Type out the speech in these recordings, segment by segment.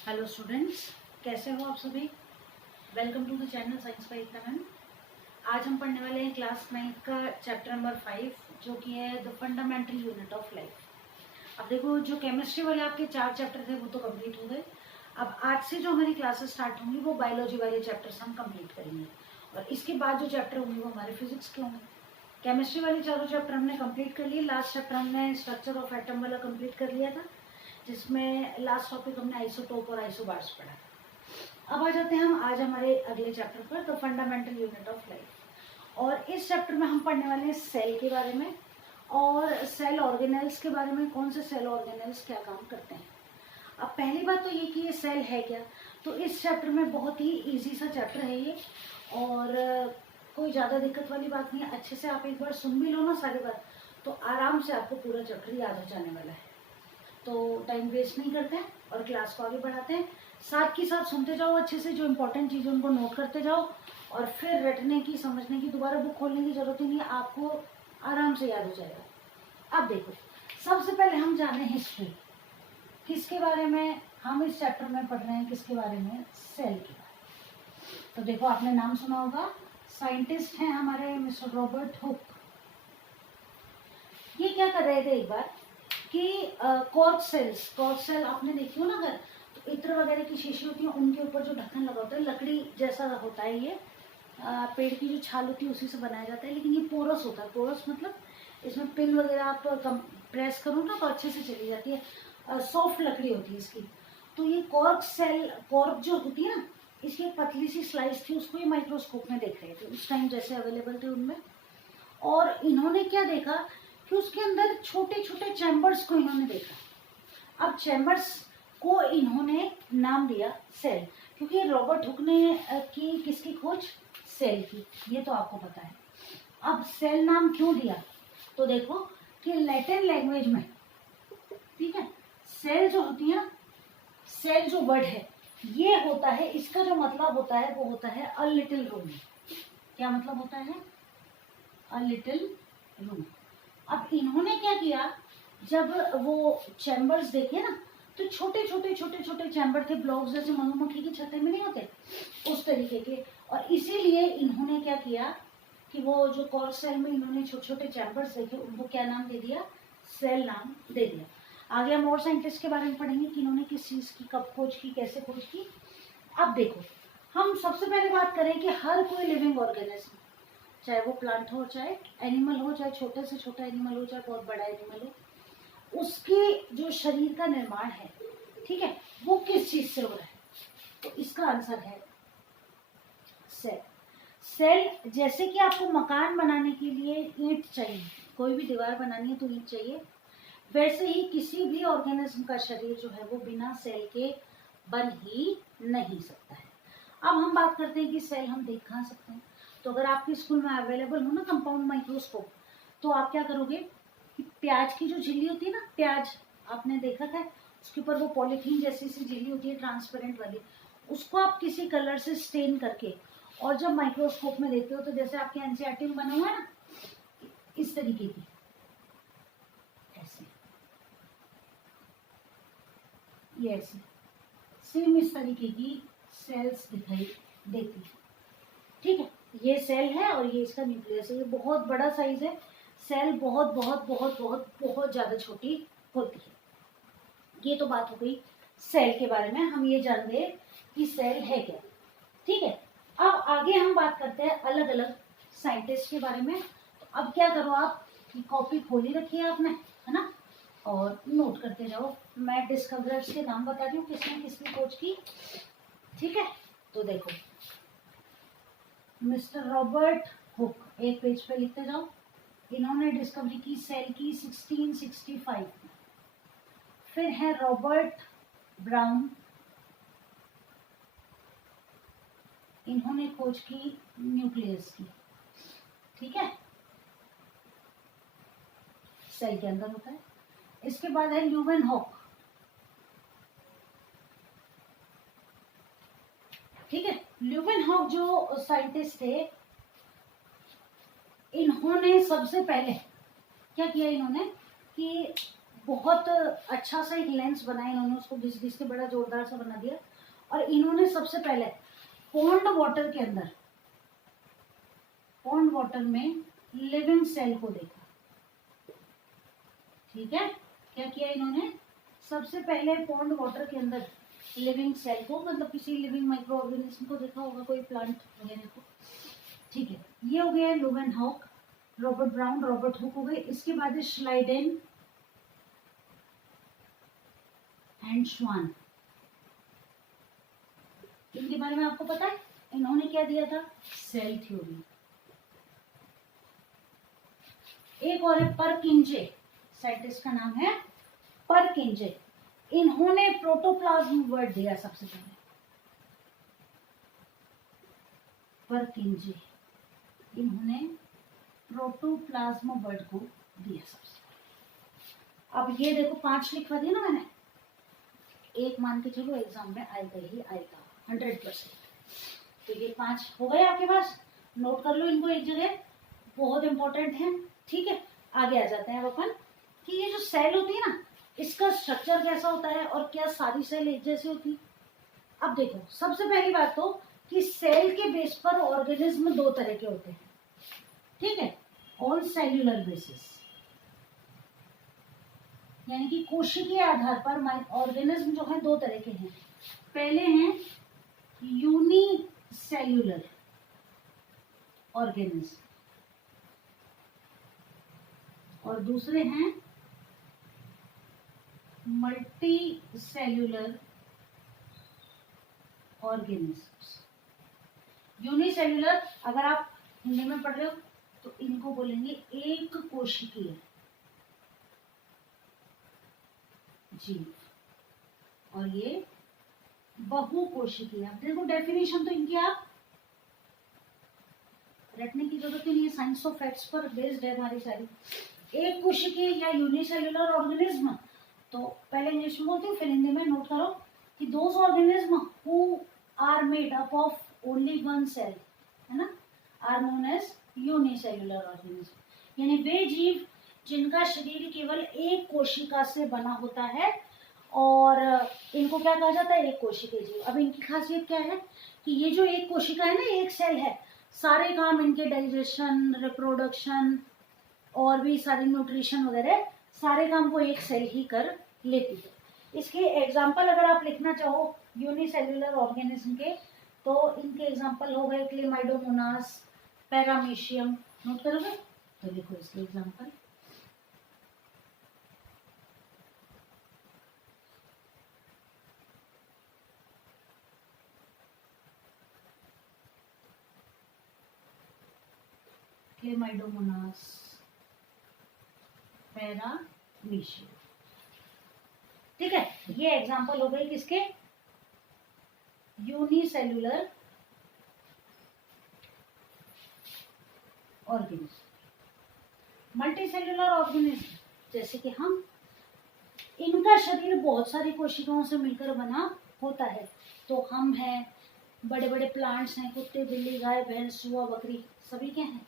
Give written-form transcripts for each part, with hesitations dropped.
Hello students, कैसे हो आप सभी। Welcome to the channel science by Ekta ma'am. आज हम पढ़ने वाले हैं क्लास 9 का चैप्टर नंबर 5 जो कि है the fundamental unit of life. अब देखो, जो केमिस्ट्री वाले आपके 4 चैप्टर थे वो तो कंप्लीट हो गए। अब आज से जो हमारी क्लासेस स्टार्ट होंगी वो बायोलॉजी वाले चैप्टर्स हम कंप्लीट करेंगे और इसके बाद जो चैप्टर होंगे वो हमारे फिजिक्स के होंगे। केमिस्ट्री वाले चारों चैप्टर हमने कंप्लीट कर लिए। लास्ट चैप्टर हमने स्ट्रक्चर ऑफ एटम वाला कंप्लीट कर लिया था, जिसमें लास्ट टॉपिक हमने आइसोटोप और आइसोबार्स पढ़ा। अब आ जाते हैं हम आज हमारे अगले चैप्टर पर, the fundamental unit of life. और इस चैप्टर में हम पढ़ने वाले हैं सेल के बारे में और सेल ऑर्गेनेल्स के बारे में, कौन से सेल ऑर्गेनेल्स क्या काम करते हैं। अब पहली बात तो ये कि ये सेल है क्या। तो इस चैप्टर में बहुत ही इजी सा चैप्टर है ये, और कोई ज़्यादा दिक्कत वाली बात नहीं है। अच्छे से आप एक बार सुन भी लो ना सारी बात, तो आराम से आपको पूरा चैप्टर याद हो जाने वाला है। तो टाइम वेस्ट नहीं करते हैं और क्लास को आगे बढ़ाते हैं। साथ के साथ सुनते जाओ अच्छे से, जो इंपॉर्टेंट चीज़ें उनको नोट करते जाओ और फिर रटने की, समझने की, दोबारा बुक खोलने की जरूरत ही नहीं है, आपको आराम से याद हो जाएगा। अब देखो, सबसे पहले हम जाने हिस्ट्री। किसके बारे में हम इस चैप्टर में पढ़ रहे हैं, किसके बारे में, सेल के बारे में। तो देखो, आपने नाम सुना होगा, साइंटिस्ट हैं हमारे मिस्टर रॉबर्ट हुक। ये क्या कर रहे थे एक बार कि कॉर्क सेल आपने देखी हो ना अगर, तो इत्र वगैरह की शीशी होती है, उनके ऊपर जो ढक्कन लगा होता है, लकड़ी जैसा होता है ये, पेड़ की जो छाल होती है उसी से बनाया जाता है, लेकिन ये पोरस होता है। पोरस मतलब इसमें पिन वगैरह आप प्रेस करो ना तो अच्छे से चली जाती है, सॉफ्ट लकड़ी होती है इसकी। तो ये कॉर्क जो होती है ना, इसकी एक पतली सी स्लाइस थी, उसको ये माइक्रोस्कोप में देख रहे थे उस टाइम, जैसे अवेलेबल थे उनमें। और इन्होंने क्या देखा कि उसके अंदर छोटे छोटे चैम्बर्स को इन्होंने देखा। अब चैम्बर्स को इन्होंने नाम दिया सेल, क्योंकि रॉबर्ट हुक ने की किसकी खोज, सेल की, ये तो आपको पता है। अब सेल नाम क्यों दिया, तो देखो कि लैटिन लैंग्वेज में, ठीक है, सेल जो होती है ना, सेल जो वर्ड है ये होता है, इसका जो मतलब होता है वो होता है अ लिटिल रूम। क्या मतलब होता है, अ लिटिल रूम। अब इन्होंने क्या किया, जब वो चैम्बर्स देखे ना, तो छोटे छोटे चैम्बर थे, ब्लॉक्स जैसे मधुमक्खी की छत्ते में नहीं होते उस तरीके के। और इसीलिए इन्होंने क्या किया कि वो जो कॉर्क सेल में इन्होंने छोटे छोटे चैम्बर्स देखे, उनको क्या नाम दे दिया, सेल नाम दे दिया। आगे हम और साइंटिस्ट के बारे में पढ़ेंगे कि इन्होंने किस चीज की कब खोज की, कैसे खोज की। अब देखो, हम सबसे पहले बात करें कि हर कोई लिविंग ऑर्गेनिज्म, चाहे वो प्लांट हो, चाहे एनिमल हो, चाहे छोटे से छोटा एनिमल हो, चाहे बहुत बड़ा एनिमल हो, उसके जो शरीर का निर्माण है, ठीक है, वो किस चीज से हो रहा है। तो इसका आंसर है सेल। सेल, जैसे कि आपको मकान बनाने के लिए ईंट चाहिए, कोई भी दीवार बनानी है तो ईंट चाहिए, वैसे ही किसी भी ऑर्गेनिज्म का शरीर जो है वो बिना सेल के बन ही नहीं सकता है। अब हम बात करते हैं कि सेल हम देख कहाँ सकते हैं। तो अगर आपके स्कूल में अवेलेबल हो ना कंपाउंड माइक्रोस्कोप, तो आप क्या करोगे कि प्याज की जो झिल्ली होती है ना, प्याज आपने देखा था, उसके ऊपर वो पॉलीथीन जैसी सी झिल्ली होती है ट्रांसपेरेंट वाली, उसको आप किसी कलर से स्टेन करके और जब माइक्रोस्कोप में देखते हो, तो जैसे आपके एनसीईआरटी में बना हुआ है ना इस तरीके की, ऐसे, ये ऐसे सेम इस तरीके की सेल्स दिखाई देती है, ठीक है। ये सेल है और ये इसका न्यूक्लियस है। ये बहुत बड़ा साइज है, सेल बहुत बहुत बहुत बहुत बहुत ज्यादा छोटी होती है। ये तो बात हो गई सेल के बारे में, हम ये जान गए कि सेल है क्या, ठीक है। अब आगे हम बात करते हैं अलग अलग साइंटिस्ट के बारे में। तो अब क्या करो आप कि कॉपी खोली रखी है आपने, है ना, और नोट करते जाओ। मैं डिस्कवरर्स के नाम बता रही हूँ, किसने किसकी खोज की, ठीक है। तो देखो, मिस्टर रॉबर्ट हुक, एक पेज पे लिखते जाओ, इन्होंने डिस्कवरी की सेल की 1665 में। फिर है रॉबर्ट ब्राउन, इन्होंने खोज की न्यूक्लियस की, ठीक है, सेल के अंदर होता है। इसके बाद है ल्यूवेन हॉक, ठीक है। ल्यूवेन हॉक जो साइंटिस्ट थे, इन्होंने सबसे पहले क्या किया, इन्होंने कि बहुत अच्छा सा एक लेंस बनाया इन्होंने, उसको घिस घिस के बड़ा जोरदार सा बना दिया। और इन्होंने सबसे पहले पॉन्ड वाटर के अंदर, पॉन्ड वाटर में लिविंग सेल को देखा। ठीक है, क्या किया इन्होंने, सबसे पहले पॉन्ड वाटर के अंदर लिविंग सेल को, मतलब किसी लिविंग माइक्रो ऑर्गेनिज्म को देखा होगा, कोई प्लांट वगैरह को। ठीक है, ये हो गया लुवेनहॉक, रॉबर्ट ब्राउन, रॉबर्ट हुक हो गए। इसके बाद है श्लाइडेन एंड श्वान। इनके बारे में आपको पता है, इन्होंने क्या दिया था, सेल थ्योरी। एक और है परकिंजे, साइंटिस्ट का नाम है परकिंजे। इन्होंने प्रोटोप्लाज्म वर्ड दिया सबसे पहले, परकिंजे, इन्होंने प्रोटोप्लाज्म वर्ड को दिया सबसे पहले। अब ये देखो 5 लिखवा दिया ना मैंने, एक मान के चलो एग्जाम में आएगा ही आएगा 100%। तो ये 5 हो गए आपके पास, नोट कर लो इनको एक जगह, बहुत इंपॉर्टेंट है। ठीक है, आगे आ जाते हैं अब अपन कि ये जो सेल होती है ना, इसका स्ट्रक्चर कैसा होता है और क्या सारी सेल एक जैसी होती है। अब देखो, सबसे पहली बात तो कि सेल के बेस पर ऑर्गेनिज्म 2 तरह के होते हैं। ठीक है, ऑन सेल्यूलर बेसिस, यानी कि कोशिकीय आधार पर ऑर्गेनिज्म जो है 2 तरह के हैं। पहले हैं यूनिसेल्यूलर ऑर्गेनिज्म और दूसरे हैं मल्टी सेल्यूलर ऑर्गेनिज्म्स। यूनिसेल्यूलर अगर आप हिंदी में पढ़ रहे हो तो इनको बोलेंगे एक कोशिकीय जीव, और ये बहुकोशिकीय। अब देखो डेफिनेशन तो इनकी आप रटने की जरूरत ही नहीं है, साइंस ऑफ फैक्ट्स पर बेस्ड है हमारी सारी। एक कोशिकीय या यूनिसेल्यूलर ऑर्गेनिज्म, तो पहले इंग्लिश में बोलती हूँ फिर हिंदी में, नोट करो कि those organism who are made up of only one cell, है ना, are known as unicellular organism. यानी वे जीव जिनका शरीर केवल एक कोशिका से बना होता है, और इनको क्या कहा जाता है, एक कोशिकीय जीव। अब इनकी खासियत क्या है कि ये जो एक कोशिका है ना, एक सेल है, सारे काम इनके डाइजेशन, रिप्रोडक्शन और भी सारी न्यूट्रिशन वगैरह सारे काम को एक सेल ही कर लेती है। इसके एग्जाम्पल अगर आप लिखना चाहो यूनिसेल्यूलर ऑर्गेनिज्म के, तो इनके एग्जाम्पल हो गए क्लेमाइडोमोनास, पैरामीशियम। नोट करोगे तो लिखो इसके एग्जाम्पल। Chlamydomonas, paramecium. ठीक है, ये एग्जाम्पल हो गए किसके, यूनिसेल्यूलर ऑर्गेनिज्म। मल्टीसेल्यूलर ऑर्गेनिज्म जैसे कि हम, इनका शरीर बहुत सारी कोशिकाओं से मिलकर बना होता है। तो हम हैं, बड़े बड़े प्लांट्स हैं, कुत्ते, बिल्ली, गाय, भैंस, सुअर, बकरी, सभी क्या हैं,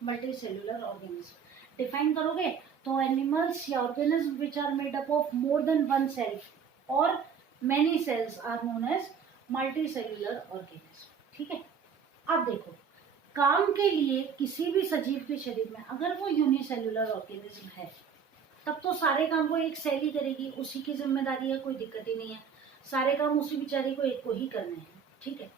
मल्टीसेल्यूलर ऑर्गेनिज्म। डिफाइन करोगे तो एनिमल्स या organism which are made up of more than one cell और many cells are known as multicellular organism. ठीक है, अब देखो, काम के लिए किसी भी सजीव के शरीर में अगर वो यूनिसेल्यूलर ऑर्गेनिज्म है, तब तो सारे काम वो एक सेल ही करेगी, उसी की जिम्मेदारी है, कोई दिक्कत ही नहीं है, सारे काम उसी बेचारे को एक को ही करने हैं। ठीक है,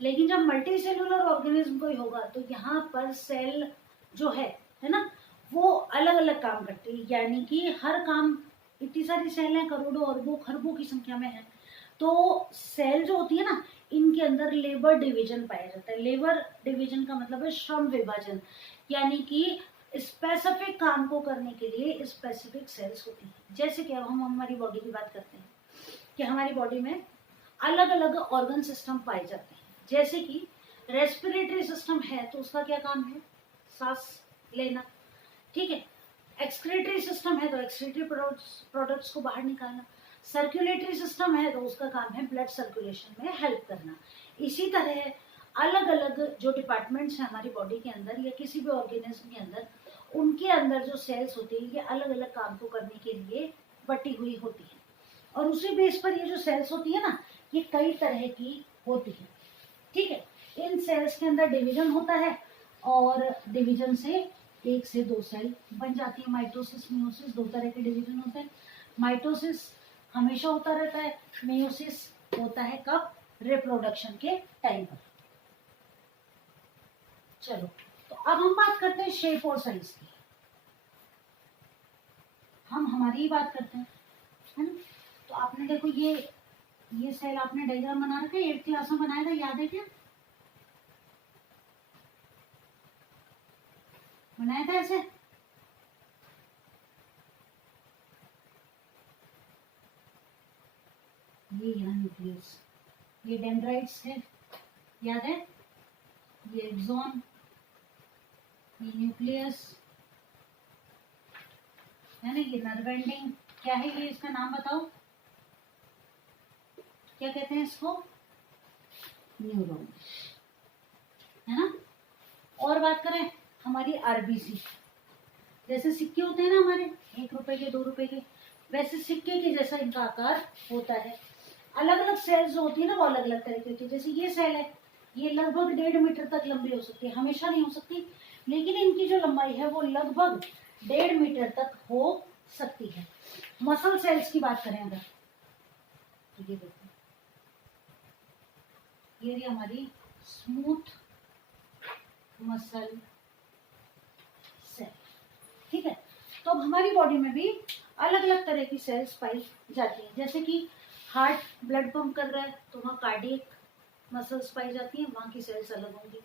लेकिन जब मल्टी सेल्यूलर ऑर्गेनिज्म कोई होगा तो यहाँ पर सेल जो है ना, वो अलग अलग काम करते हैं, यानी कि हर काम, इतनी सारी सेल हैं, करोड़ों अरबों खरबों की संख्या में है, तो सेल जो होती है ना, इनके अंदर लेबर डिवीजन पाया जाता है। लेबर डिवीजन का मतलब है श्रम विभाजन, यानी कि स्पेसिफिक काम को करने के लिए स्पेसिफिक सेल्स होती हैं। जैसे कि अब हम हमारी बॉडी की बात करते हैं कि हमारी बॉडी में अलग अलग ऑर्गन सिस्टम पाए जाते हैं। जैसे कि रेस्पिरेटरी सिस्टम है तो उसका क्या काम है, सांस लेना। ठीक है, एक्सक्रीटरी सिस्टम है तो एक्सक्रीटरी प्रोडक्ट्स को बाहर निकालना। सर्कुलेटरी सिस्टम है तो उसका काम है ब्लड सर्कुलेशन में हेल्प करना। इसी तरह अलग अलग जो डिपार्टमेंट्स हैं हमारी बॉडी के अंदर या किसी भी ऑर्गेनिज्म के अंदर, उनके अंदर जो सेल्स होती है ये अलग अलग काम को करने के लिए बटी हुई होती है, और उसी बेस पर ये जो सेल्स होती है ना, ये कई तरह की होती है। ठीक है, इन सेल्स के अंदर डिवीजन होता है, और डिवीजन से 1 से 2 सेल बन जाती है। माइटोसिस, मियोसिस, 2 तरह के डिवीजन होते हैं। माइटोसिस हमेशा होता रहता है, मियोसिस होता है कब? रिप्रोडक्शन के टाइम पर। चलो, तो अब हम बात करते हैं शेप और साइज की। हम हमारी ही बात करते हैं, है ना। तो आपने देखो ये सेल आपने डायग्राम बना रखा है, 8th क्लास में बनाया था, याद है क्या? बनाया था ऐसे? ये यहाँ न्यूक्लियस, ये डेंड्राइट्स है, याद है? ये एक्सॉन, ये न्यूक्लियस है ना, ये नर्व एंडिंग। क्या है ये, इसका नाम बताओ, क्या कहते हैं इसको? न्यूरॉन, है ना। और बात करें हमारी आरबीसी, जैसे सिक्के होते हैं ना हमारे 1 रुपए के, 2 रुपए के, वैसे सिक्के के जैसा इनका आकार होता है। अलग अलग सेल्स जो होती है ना, वो अलग अलग तरह की होती है। जैसे ये सेल है, ये लगभग 1.5 मीटर तक लंबी हो सकती है, हमेशा नहीं हो सकती, लेकिन इनकी जो लंबाई है वो लगभग 1.5 मीटर तक हो सकती है। मसल सेल्स की बात करें अगर, तो ये देखो, ये रही हमारी स्मूथ मसल सेल। ठीक है, तो अब हमारी बॉडी में भी अलग अलग तरह की सेल्स पाई जाती हैं। जैसे कि हार्ट ब्लड पंप कर रहा है तो वहाँ कार्डियक मसल्स पाई जाती हैं, वहाँ की सेल्स अलग होंगी।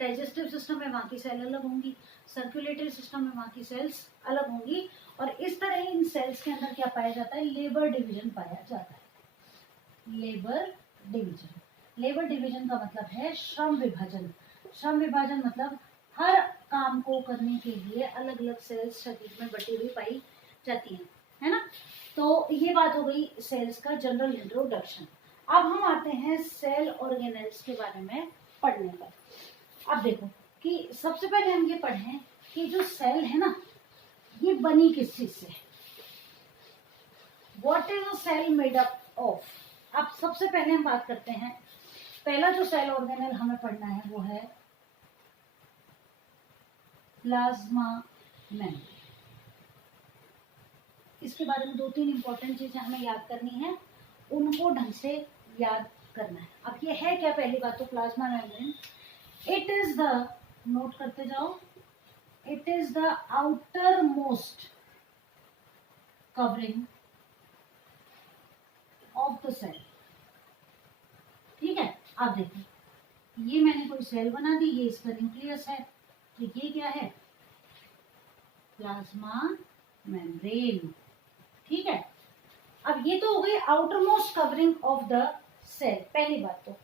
डाइजेस्टिव सिस्टम में वहाँ की सेल अलग होंगी, सर्कुलेटरी सिस्टम में वहाँ की सेल्स अलग होंगी। और इस तरह इन सेल्स के अंदर क्या पाया जाता है? लेबर डिवीजन पाया जाता है। लेबर डिवीजन, लेबर डिवीजन का मतलब है श्रम विभाजन। श्रम विभाजन मतलब हर काम को करने के लिए अलग अलग सेल्स शरीर में बटी हुई पाई जाती हैं, है ना। तो ये बात हो गई सेल्स का जनरल इंट्रोडक्शन। अब हम आते हैं सेल ऑर्गेनेल्स के बारे में पढ़ने पर। अब देखो कि सबसे पहले हम ये पढ़ें कि जो सेल है ना, ये बनी किस चीज से, what is a cell made up of. अब सबसे पहले हम बात करते हैं, पहला जो सेल ऑर्गेनेल हमें पढ़ना है वो है प्लाज्मा मेम्ब्रेन। इसके बारे में 2-3 इंपॉर्टेंट चीजें हमें याद करनी है, उनको ढंग से याद करना है। अब ये है क्या? पहली बात तो plasma membrane, it is the, note करते जाओ, it is the outermost covering of the cell. ठीक है, आप देखो ये मैंने कोई सेल बना दी, ये इसका न्यूक्लियस है, तो ये क्या है? Plasma membrane. ठीक है, अब ये तो हो गई outermost covering of the cell, पहली बात तो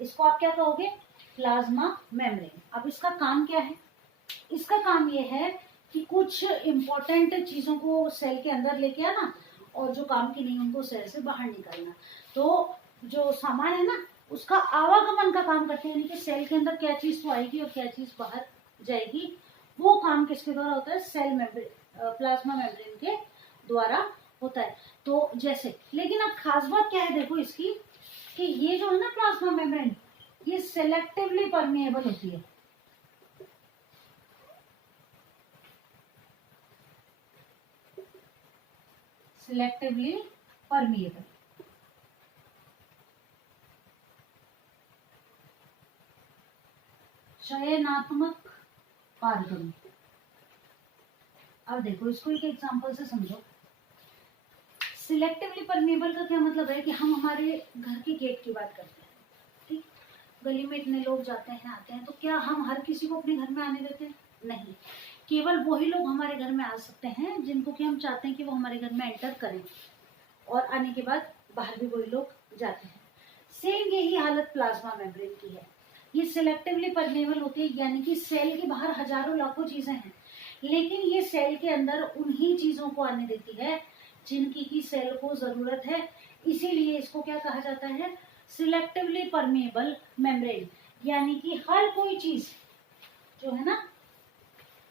इसको आप क्या कहोगे? Plasma membrane. अब इसका काम क्या है? इसका काम ये है कि कुछ इंपॉर्टेंट चीजों को सेल के अंदर लेके आना, और जो काम की नहीं उनको सेल से बाहर निकालना। तो जो सामान है ना, उसका आवागमन का काम करते हैं, यानी कि सेल के अंदर क्या चीज तो आएगी और क्या चीज बाहर जाएगी, वो काम किसके द्वारा होता है? सेल मेम्ब्रेन, प्लाज्मा मेम्ब्रेन के द्वारा होता है। तो जैसे, लेकिन अब खास बात क्या है देखो इसकी, कि ये जो है ना प्लाज्मा मेम्ब्रेन, ये सेलेक्टिवली परमिएबल होती है। सिलेक्टिवली परमिएबल, चयनात्मक पारगम्य। अब देखो इसको एक एग्जांपल से समझो। सिलेक्टिवली परमिएबल का क्या मतलब है कि हम हमारे घर के गेट की बात करते हैं, ठीक, गली में इतने लोग जाते हैं आते हैं, तो क्या हम हर किसी को अपने घर में आने देते हैं? नहीं, केवल वही लोग हमारे घर में आ सकते हैं जिनको कि हम चाहते हैं कि वो हमारे घर में एंटर करें, और आने के बाद बाहर भी वही लोग जाते हैं। सेम यही हालत प्लाज्मा मेम्ब्रेन की है, ये सिलेक्टिवली परमेबल होती है, यानी कि सेल के बाहर हजारों लाखों चीजें हैं, लेकिन ये सेल के अंदर उन्हीं चीजों को आने देती है जिनकी की सेल को जरूरत है। इसीलिए इसको क्या कहा जाता है? Selectively permeable membrane. यानी कि हर कोई चीज जो है ना,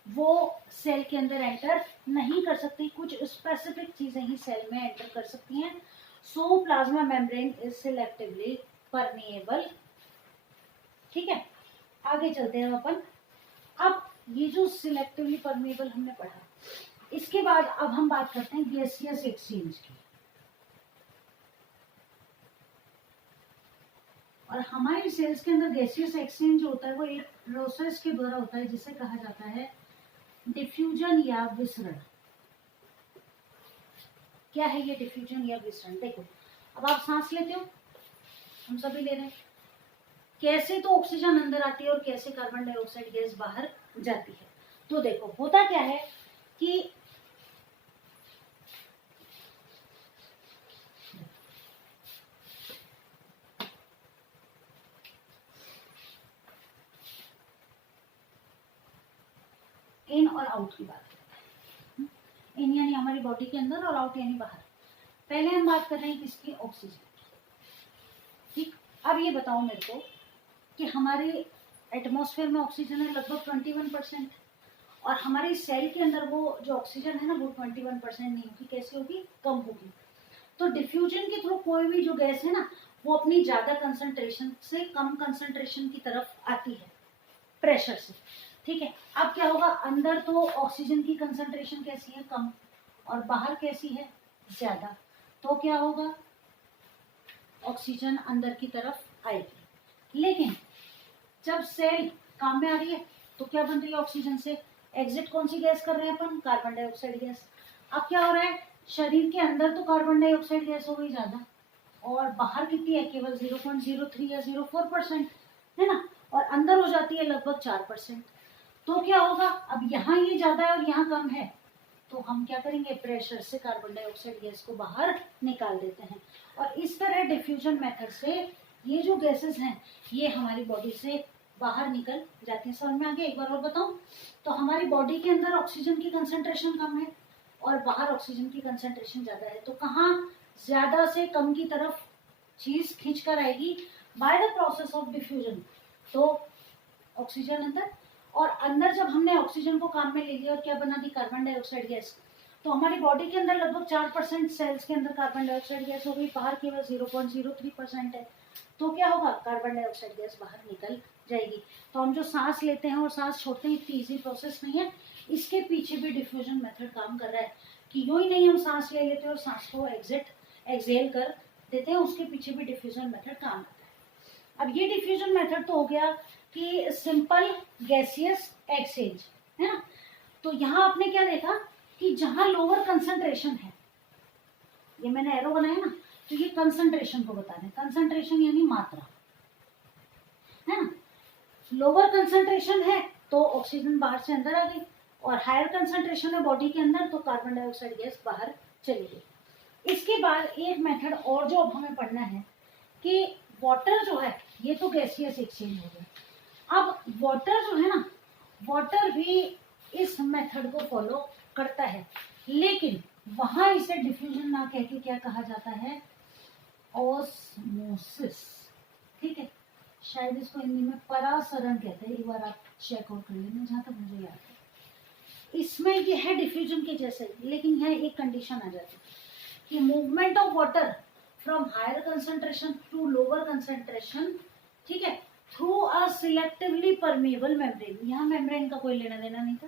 वो सेल के अंदर एंटर नहीं कर सकती, कुछ स्पेसिफिक चीजें ही सेल में एंटर कर सकती हैं। सो plasma membrane is selectively permeable. ठीक है, आगे चलते हैं अपन। अब ये जो सिलेक्टिवली परमिएबल हमने पढ़ा, इसके बाद अब हम बात करते हैं गैसियस एक्सचेंज की। और हमारे सेल्स के अंदर गैसियस एक्सचेंज जो होता है वो एक प्रोसेस के द्वारा होता है जिसे कहा जाता है डिफ्यूजन या विसरण। क्या है ये डिफ्यूजन या विसरण? देखो, अब आप सांस लेते हो, हम सभी ले रहे हैं, कैसे तो ऑक्सीजन अंदर आती है और कैसे कार्बन डाइऑक्साइड गैस बाहर जाती है। तो देखो होता क्या है कि इन और आउट की बात करते हैं। इन यानी हमारी बॉडी के अंदर और आउट यानी बाहर। पहले हम बात कर रहे हैं किसकी? ऑक्सीजन। ठीक, अब ये बताओ मेरे को कि हमारे एटमॉस्फेयर में ऑक्सीजन है लगभग 21%, और हमारी सेल के अंदर वो जो ऑक्सीजन है ना वो 21% नहीं होगी, कैसे होगी? कम होगी। तो डिफ्यूजन के थ्रू कोई भी जो गैस है ना वो अपनी ज्यादा कंसंट्रेशन से कम कंसंट्रेशन की तरफ आती है प्रेशर से। ठीक है, अब क्या होगा? अंदर तो ऑक्सीजन की कंसंट्रेशन कैसी है? कम, और बाहर कैसी है? ज्यादा। तो क्या होगा? ऑक्सीजन अंदर की तरफ आएगी। लेकिन जब सेल काम में आ रही है तो क्या बन रही है? ऑक्सीजन से एग्जिट कौन सी गैस कर रहे हैं अपन? Carbon dioxide gas. अब क्या हो रहा है? शरीर के अंदर तो कार्बन डाइऑक्साइड गैस हो गई ज्यादा, और बाहर कितनी है? केवल 0.03 या 0.4% है ना, और अंदर हो जाती है लगभग 4%। तो क्या होगा? अब यहाँ ये ज्यादा है और यहाँ कम है, तो हम क्या करेंगे? प्रेशर से कार्बन डाइऑक्साइड गैस को बाहर निकाल देते हैं। और इस तरह डिफ्यूजन मेथड से ये जो गैसेस हैं ये हमारी बॉडी से बाहर निकल जाती है। समझ में आ गया? एक बार और बताऊं तो हमारी बॉडी के अंदर ऑक्सीजन की कंसंट्रेशन कम है और बाहर ऑक्सीजन की कंसंट्रेशन ज्यादा है, तो कहाँ ज्यादा से कम की तरफ चीज खींच कर आएगी? By the process of diffusion. तो ऑक्सीजन अंदर, और अंदर जब हमने ऑक्सीजन को काम में ले लिया और क्या बना दी? Carbon dioxide gas. तो हमारी बॉडी के अंदर लगभग 4% सेल्स के अंदर कार्बन डाइऑक्साइड गैस हो गई, बाहर केवल 0.03% है। तो क्या होगा? कार्बन डाइऑक्साइड गैस बाहर निकल जाएगी। तो हम जो सांस लेते हैं और सांस छोड़ते हैं इतनी ईजी प्रोसेस नहीं है, इसके पीछे भी डिफ्यूजन मेथड काम कर रहा है कि यूं ही नहीं हम सांस ले लेते और सांस को एक्सेल कर देते हैं, उसके पीछे भी डिफ्यूजन मेथड काम करता है। अब ये डिफ्यूजन मेथड तो हो गया कि सिंपल गैसियस एक्सचेंज है ना। तो यहाँ आपने क्या देखा कि जहां लोअर कंसंट्रेशन है, ये मैंने एरो बनाया ना, तो ये कंसंट्रेशन को बता रहे हैं। कंसंट्रेशन यानी मात्रा है ना। लोअर कंसंट्रेशन है तो ऑक्सीजन बाहर से अंदर आ गई, और हायर कंसंट्रेशन है बॉडी के अंदर तो कार्बन डाइऑक्साइड गैस बाहर चली गई। इसके बाद एक मेथड और जो अब हमें पढ़ना है कि वाटर जो है ये तो गैसियस एक्सचेंज हो गया। अब वाटर जो है ना, वाटर भी इस मेथड को फॉलो करता है, लेकिन वहां इसे डिफ्यूजन ना कह के क्या कहा जाता है? ऑस्मोसिस। ठीक है, शायद इसको हिंदी में परासरण कहते हैं, एक बार आप चेक आउट कर लेना जहां तक मुझे याद है। इसमें ये है डिफ्यूजन के जैसे, लेकिन यहाँ एक कंडीशन आ जाती है कि movement of water from higher concentration to lower concentration, ठीक है, through a selectively permeable membrane. यहाँ मेम्ब्रेन का कोई लेना देना नहीं था,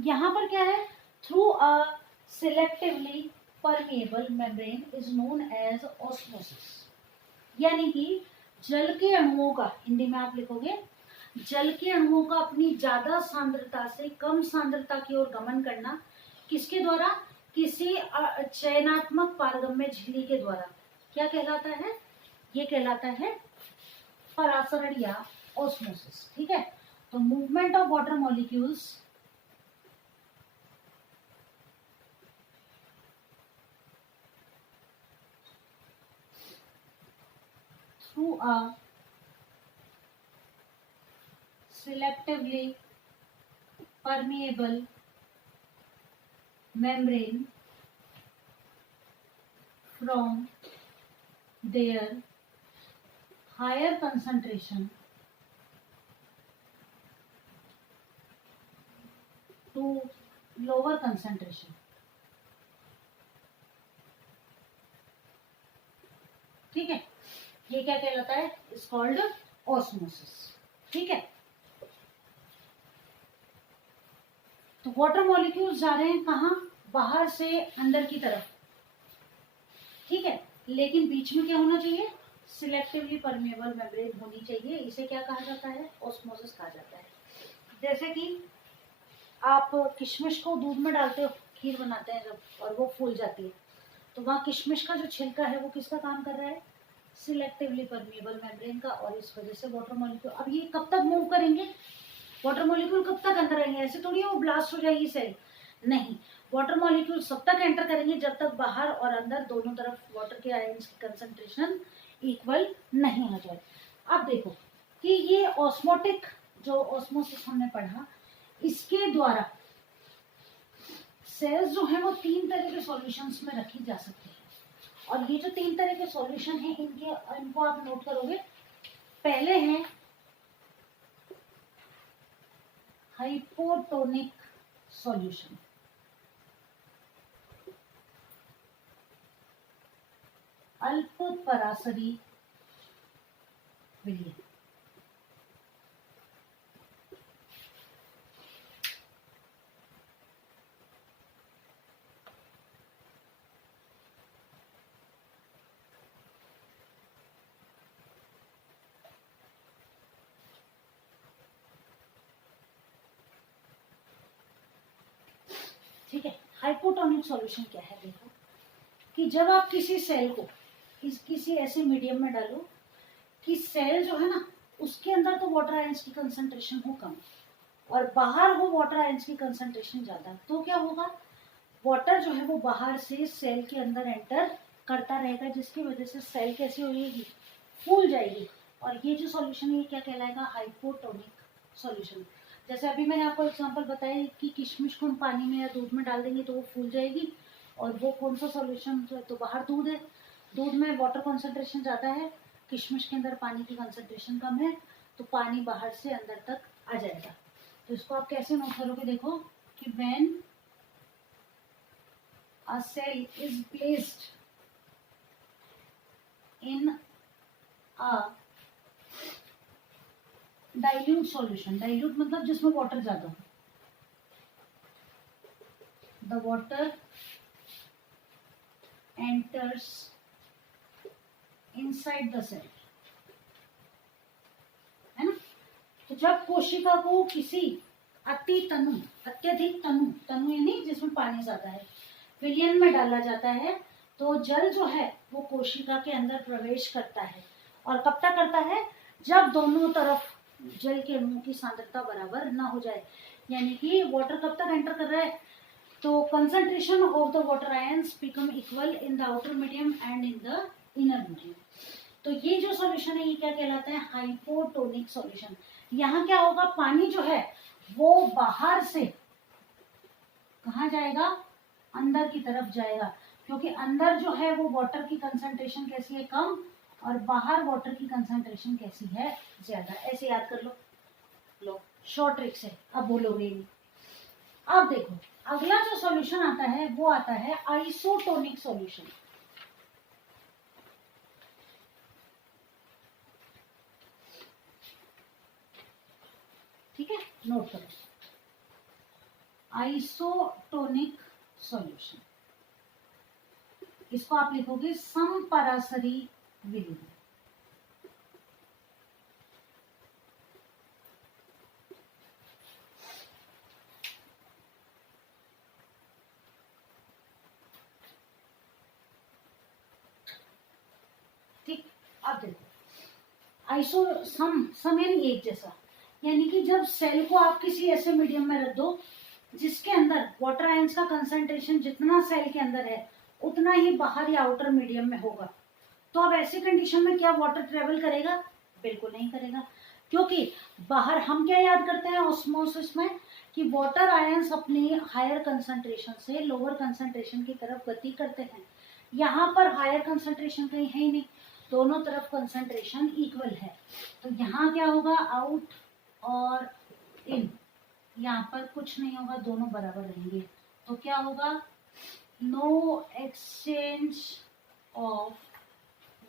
यहाँ पर क्या है? Through a selectively permeable membrane is known as osmosis. यानी कि जल के अणुओं का, हिंदी में आप लिखोगे, जल के अणुओं का अपनी ज्यादा सांद्रता से कम सांद्रता की ओर गमन करना, किसके द्वारा? किसी चयनात्मक पारगम्य झिल्ली के द्वारा। क्या कहलाता है? ये कहलाता है परासरण या ऑस्मोसिस। ठीक है, तो movement of water molecules through a selectively permeable membrane from their higher concentration to lower concentration, ठीक है, ये क्या कहलाता है, इज कॉल्ड ऑस्मोसिस, ठीक है। तो वाटर मॉलिक्यूल्स जा रहे हैं कहाँ, बाहर से अंदर की तरफ, ठीक है, लेकिन बीच में क्या होना चाहिए, सिलेक्टिवली परमेबल मेम्ब्रेन होनी चाहिए, इसे क्या कहा जाता है, ऑस्मोसिस कहा जाता है। जैसे कि आप किशमिश को दूध में डालते हो, खीर बनाते हैं जब, और वो फूल जाती है, तो वहाँ किशमिश का जो छिलका है वो किसका काम कर रहा है, सिलेक्टिवली परमेबल मेम्ब्रेन का, और इस वजह से वाटर मॉलिक्यूल, अब ये कब तक मूव करेंगे, वाटर मॉलिक्यूल कब तक अंदर आएंगे, ऐसे थोड़ी है वो ब्लास्ट हो जाएगी सेल, नहीं, वाटर मॉलिक्यूल सब तक एंटर करेंगे जब तक बाहर और अंदर दोनों तरफ वाटर के आयंस की कंसंट्रेशन इक्वल नहीं हो जाए। अब देखो कि ये ऑस्मोटिक जो ऑस्मोसिस हमने पढ़ा, इसके द्वारा सेल्स जो है वो 3 तरह के सॉल्यूशंस में रखी जा सकती है, और ये जो 3 तरह के सॉल्यूशन हैं इनको आप नोट करोगे। पहले हैं हाइपोटोनिक सॉल्यूशन, अल्प परासरी विलयन, ठीक है। हाइपोटोनिक सॉल्यूशन क्या है, देखो कि जब आप किसी सेल को किसी ऐसे मीडियम में डालो कि सेल जो है ना उसके अंदर तो वाटर आयंस की कंसंट्रेशन हो कम और बाहर हो वाटर आयंस की कंसंट्रेशन ज्यादा, तो क्या होगा, वाटर जो है वो बाहर से सेल के अंदर एंटर करता रहेगा, जिसकी वजह से सेल कैसी हो जाएगी, फूल जाएगी, और ये जो सॉल्यूशन है ये क्या कहलाएगा, हाइपोटोनिक सॉल्यूशन। जैसे अभी मैंने आपको एग्जांपल बताया कि किशमिश को हम पानी में या दूध में डाल देंगे तो वो फूल जाएगी, और वो कौन सा सॉल्यूशन, तो बाहर दूध है, दूध में वाटर कंसंट्रेशन ज़्यादा है, किशमिश के अंदर पानी की कंसंट्रेशन कम है, तो पानी बाहर से अंदर तक आ जाएगा। तो इसको आप कैसे नोट करोगे, देखो कि when a cell is placed in a dilute solution, dilute मतलब जिसमें वाटर ज्यादा हो, the water enters inside the cell, है ना। तो जब कोशिका को किसी अत्यधिक तनु यानी जिसमें पानी ज्यादा है, विलयन में डाला जाता है, तो जल जो है वो कोशिका के अंदर प्रवेश करता है, और कब तक करता है, जब दोनों तरफ जल के अणुओं की सांद्रता बराबर ना हो जाए, यानी कि वाटर कब तक एंटर कर रहा है, तो concentration of the water ions become equal in the outer medium and in the inner medium. तो ये जो सॉल्यूशन है ये क्या कहलाता है, हाइपोटोनिक सॉल्यूशन। यहाँ क्या होगा, पानी जो है वो बाहर से कहाँ जाएगा, अंदर की तरफ जाएगा, क्योंकि अंदर जो है वो वाटर की कंसंट्रेशन कैसी है, कम, और बाहर वाटर की कंसंट्रेशन कैसी है, ज्यादा। ऐसे याद कर लो शॉर्ट ट्रिक्स है, अब बोलोगे नहीं। अब देखो अगला जो सॉल्यूशन आता है वो आता है आइसोटोनिक सॉल्यूशन। ठीक है, नोट करो, आइसोटोनिक सॉल्यूशन, इसको आप लिखोगे समपरासरी विलयन। ठीक, अब देखो आइसो सम यानी एक जैसा, यानी कि जब सेल को आप किसी ऐसे मीडियम में रख दो जिसके अंदर वाटर आयंस का कंसंट्रेशन जितना सेल के अंदर है उतना ही बाहर या आउटर मीडियम में होगा, तो अब ऐसी कंडीशन में क्या वाटर ट्रेवल करेगा, बिल्कुल नहीं करेगा, क्योंकि बाहर हम क्या याद करते हैं ऑस्मोसिस में कि वाटर आयंस अपनी हायर कंसंट्रेशन से लोअर कंसंट्रेशन की तरफ गति करते हैं। यहाँ पर हायर कंसंट्रेशन कहीं है ही नहीं, दोनों तरफ कंसंट्रेशन इक्वल है, तो यहाँ क्या होगा, आउट और इन, यहाँ पर कुछ नहीं होगा, दोनों बराबर रहेंगे। तो क्या होगा, no exchange of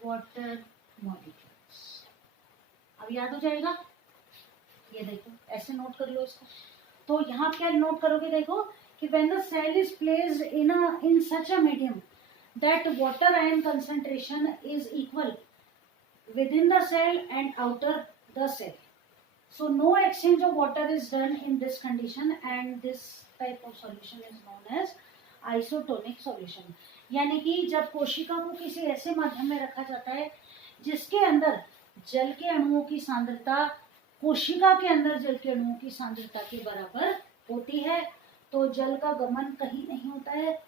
water molecules. अब याद हो जाएगा, ये देखो ऐसे नोट कर लो इसको। तो यहाँ क्या नोट करोगे, देखो कि when the cell is placed in such a medium that water ion concentration is equal within the cell and outer the cell, so no exchange of water is done in this condition and this type of solution is known as isotonic solution। यानी कि जब कोशिका को किसी ऐसे माध्यम में रखा जाता है जिसके अंदर जल के अणुओं की सांद्रता कोशिका के अंदर जल के अणुओं की सांद्रता के बराबर होती है, तो जल का गमन कहीं नहीं होता है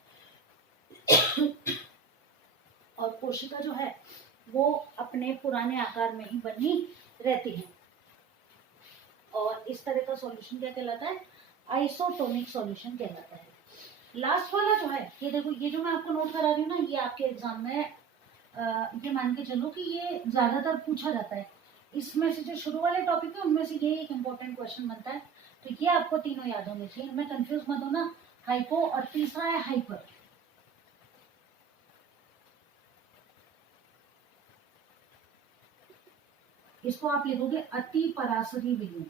और कोशिका जो है वो अपने पुराने आकार में ही बनी रहती है। और इस तरह का सॉल्यूशन क्या कहलाता है, आइसोटोनिक सॉल्यूशन कहलाता है। लास्ट वाला जो है, ये देखो, ये जो मैं आपको नोट करा रही हूँ ना, ये आपके एग्जाम में ये मान के चलो कि ये ज्यादातर पूछा जाता है। इसमें से जो शुरू वाले टॉपिक है उनमें से ये एक इम्पोर्टेंट क्वेश्चन बनता है। तो ये आपको तीनों याद होने चाहिए, मैं कंफ्यूज मत होना। हाइपो और तीसरा है हाइपर। इसको आप लिखोगे अति परासरी विलयन।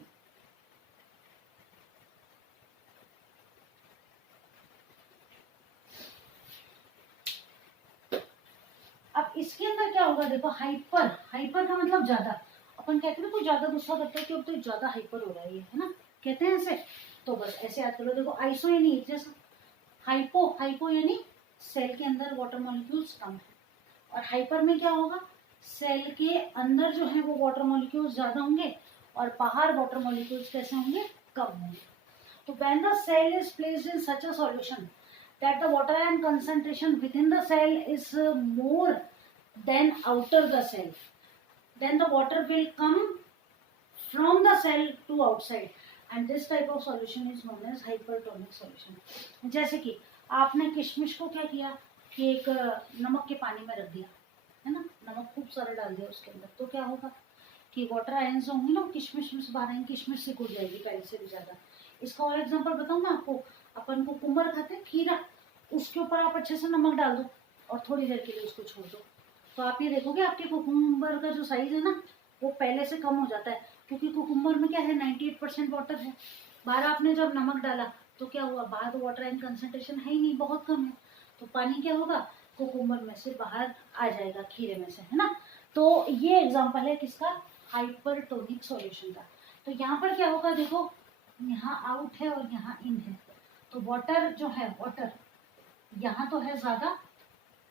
अब इसके अंदर क्या होगा, देखो हाइपर, हाइपर का मतलब ज्यादा। अपन कहते हैं ना कोई ज्यादा गुस्सा करता है कि अब तो ज्यादा हाइपर हो रहा है, ये है ना, कहते हैं ऐसे। तो बस ऐसे याद करो, देखो आइसो यानी एक जैसा, हाइपो, हाइपो यानी सेल के अंदर वाटर मॉलिक्यूल्स कम है, और हाइपर में क्या होगा, सेल के अंदर जो है वो वाटर मॉलिक्यूल्स ज्यादा होंगे और बाहर वाटर मॉलिक्यूल्स कैसे होंगे, कम होंगे। तो when the cell is placed in such a solution that the water ion concentration within the cell is more than outer the cell, then the water will come from the cell to outside and this type of solution is known as hypertonic solution। जैसे कि आपने किशमिश को क्या किया कि एक नमक के पानी में रख दिया, है ना, नमक खूब सारा डाल दिया उसके अंदर, तो क्या होगा कि वाटर आयंस होंगे ना, किशमिश में से बाहर आएंगे, किशमिश सिकुड़ जाएगी पहले से भी ज्यादा। इसका और एग्जांपल बताऊं मैं आपको, अपन को कुम्बर खाते हैं, खीरा, उसके ऊपर आप अच्छे से नमक डाल दो और थोड़ी देर के लिए उसको छोड़ दो, तो आप ये देखोगे आपके कुकुम्बर का जो साइज है ना वो पहले से कम हो जाता है, क्योंकि कुकुम्बर में क्या है 98% वाटर है। बाहर आपने जब नमक डाला तो क्या हुआ, बाहर तो वाटर आयन कंसंट्रेशन है ही नहीं, बहुत कम है, तो पानी क्या होगा, कुकुम्बर में से बाहर आ जाएगा, खीरे में से, है ना। तो ये एग्जाम्पल है किसका, हाइपरटोनिक सॉल्यूशन का। तो यहाँ पर क्या होगा, देखो यहाँ आउट है और यहाँ इन है, तो वाटर जो है, वाटर यहाँ तो है ज्यादा,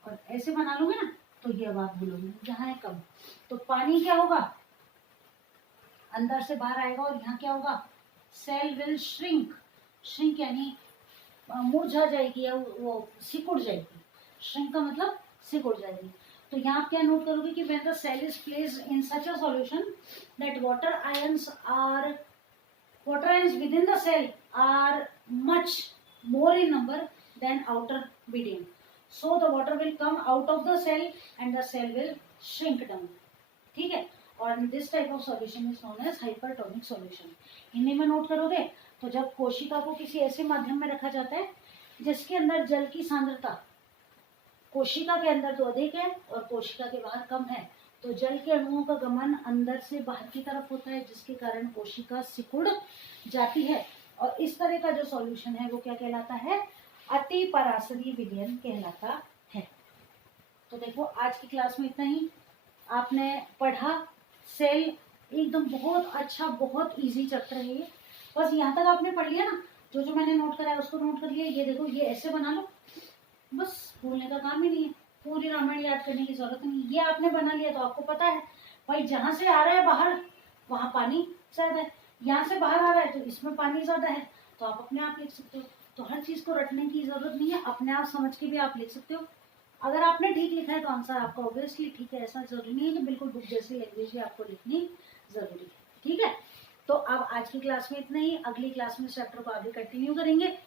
और ऐसे बना लोगे ना तो ये अब आप बोलोगे यहाँ है कम, तो पानी क्या होगा, अंदर से बाहर आएगा, और यहाँ क्या होगा, सेल विल श्रिंक, श्रिंक यानी मुरझा जाएगी या वो सिकुड़ जाएगी, श्रिंक का मतलब सिकुड़ जाएगी। तो यहाँ आप क्या नोट करोगे कि when the cell is placed in such a solution that water ions within the cell are much more in number than outer medium, so the water will come out of the cell and the cell will shrink down, ठीक है। और this type of solution is known as hypertonic solution। Hindi में note करोगे तो जब कोशिका को किसी ऐसे माध्यम में रखा जाता है जिसके अंदर जल की सांद्रता कोशिका के अंदर तो अधिक है और कोशिका के बाहर कम है, तो जल के अणुओं का गमन अंदर से बाहर की तरफ होता है, जिसके कारण कोशिका सिकुड़ जाती है, और इस तरह का जो सॉल्यूशन है वो क्या कहलाता है, अति परासरी विलयन कहलाता है। तो देखो आज की क्लास में इतना ही आपने पढ़ा, सेल एकदम बहुत अच्छा, बहुत इजी चैप्टर है ये, बस यहाँ तक आपने पढ़ लिया ना, जो जो मैंने नोट कराया उसको नोट कर लिया। ये देखो ये ऐसे बना लो, बस भूलने का काम ही नहीं है, पूरी रामायण याद करने की जरूरत नहीं, ये आपने बना लिया तो आपको पता है भाई जहां से आ रहा है बाहर वहां पानी ज्यादा है, यहाँ से बाहर आ रहा है तो इसमें पानी ज्यादा है, तो आप अपने आप लिख सकते हो। तो हर चीज को रटने की जरूरत नहीं है, अपने आप समझ के भी आप लिख सकते हो। अगर आपने ठीक लिखा है तो आंसर आपका ऑब्वियसली ठीक है, ऐसा जरूरी नहीं है कि बिल्कुल बुक जैसी लैंग्वेज ही आपको लिखनी जरूरी है, ठीक है। तो अब आज की क्लास में इतना ही, अगली क्लास में चैप्टर को आगे कंटिन्यू करेंगे।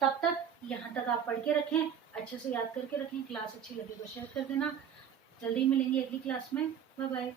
तब तक यहाँ तक आप पढ़ के रखें, अच्छे से याद करके रखें। क्लास अच्छी लगी तो शेयर कर देना। जल्दी मिलेंगे अगली क्लास में, बाय बाय।